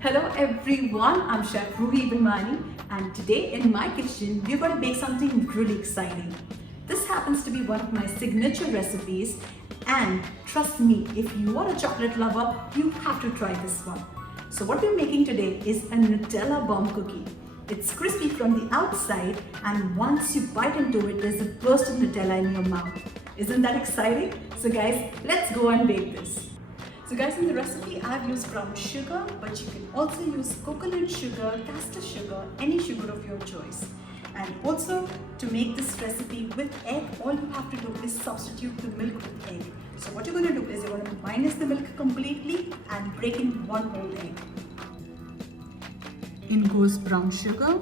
Hello everyone, I'm Chef Ruhee Bhimani and today in my kitchen we're going to make something really exciting. This happens to be one of my signature recipes and trust me, if you are a chocolate lover, you have to try this one. So what we're making today is a Nutella Bomb Cookie. It's crispy from the outside and once you bite into it, there's a burst of Nutella in your mouth. Isn't that exciting? So guys, let's go and bake this. So guys, in the recipe I've used brown sugar, but you can also use coconut sugar, castor sugar, any sugar of your choice. And also to make this recipe with egg, all you have to do is substitute the milk with egg. So what you're going to do is you're going to minus the milk completely and break in one whole egg. In goes brown sugar,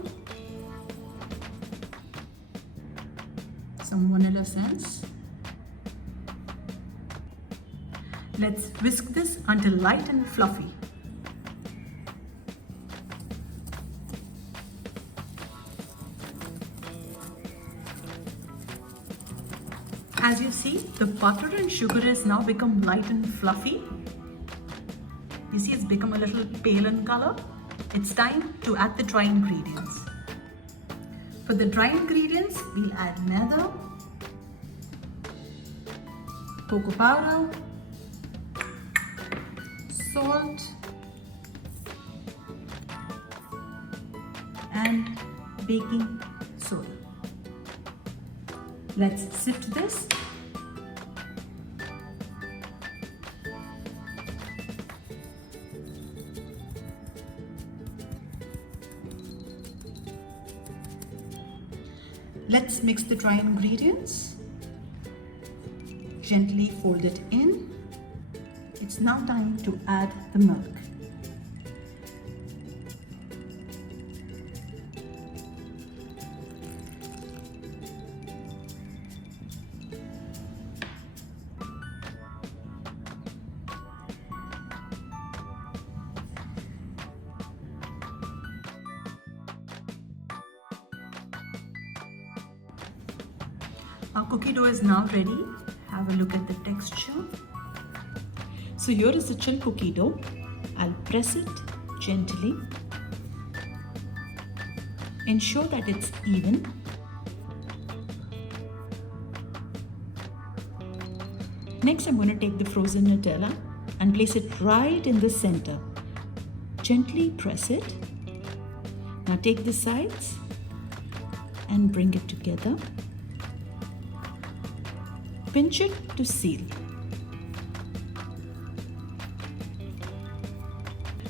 some vanilla essence. Let's whisk this until light and fluffy. As you see, the butter and sugar has now become light and fluffy. You see it's become a little pale in color. It's time to add the dry ingredients. For the dry ingredients, we'll add maida, cocoa powder, salt and baking soda. Let's sift this. Let's mix the dry ingredients. Gently fold it in. It's now time to add the milk. Our cookie dough is now ready. Have a look at the texture. So here is the chill cookie dough. I'll press it gently. Ensure that it's even. Next, I'm going to take the frozen Nutella and place it right in the center. Gently press it. Now take the sides and bring it together. Pinch it to seal.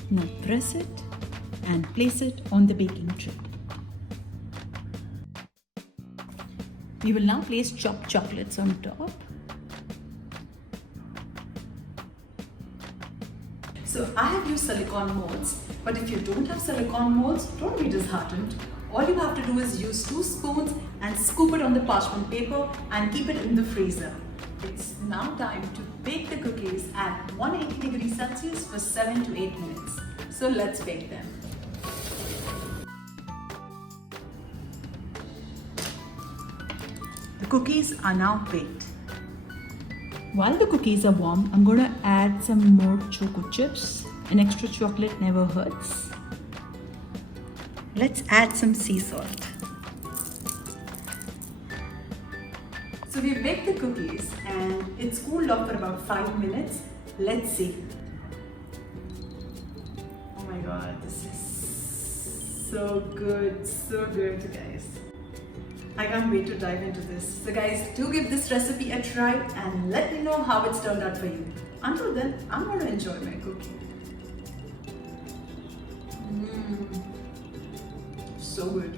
Now press it and place it on the baking tray. We will now place chopped chocolates on top. So I have used silicone molds, but if you don't have silicone molds, don't be disheartened. All you have to do is use 2 spoons and scoop it on the parchment paper and keep it in the freezer. It's now time to bake the cookies at 180 degrees Celsius for 7 to 8 minutes. So let's bake them. The cookies are now baked. While the cookies are warm, I'm going to add some more choco chips. An extra chocolate never hurts. Let's add some sea salt. So we baked the cookies and it's cooled off for about 5 minutes. Let's see. Oh my god, this is so good guys. I can't wait to dive into this. So guys, do give this recipe a try and let me know how it's turned out for you. Until then, I'm going to enjoy my cookie. So good.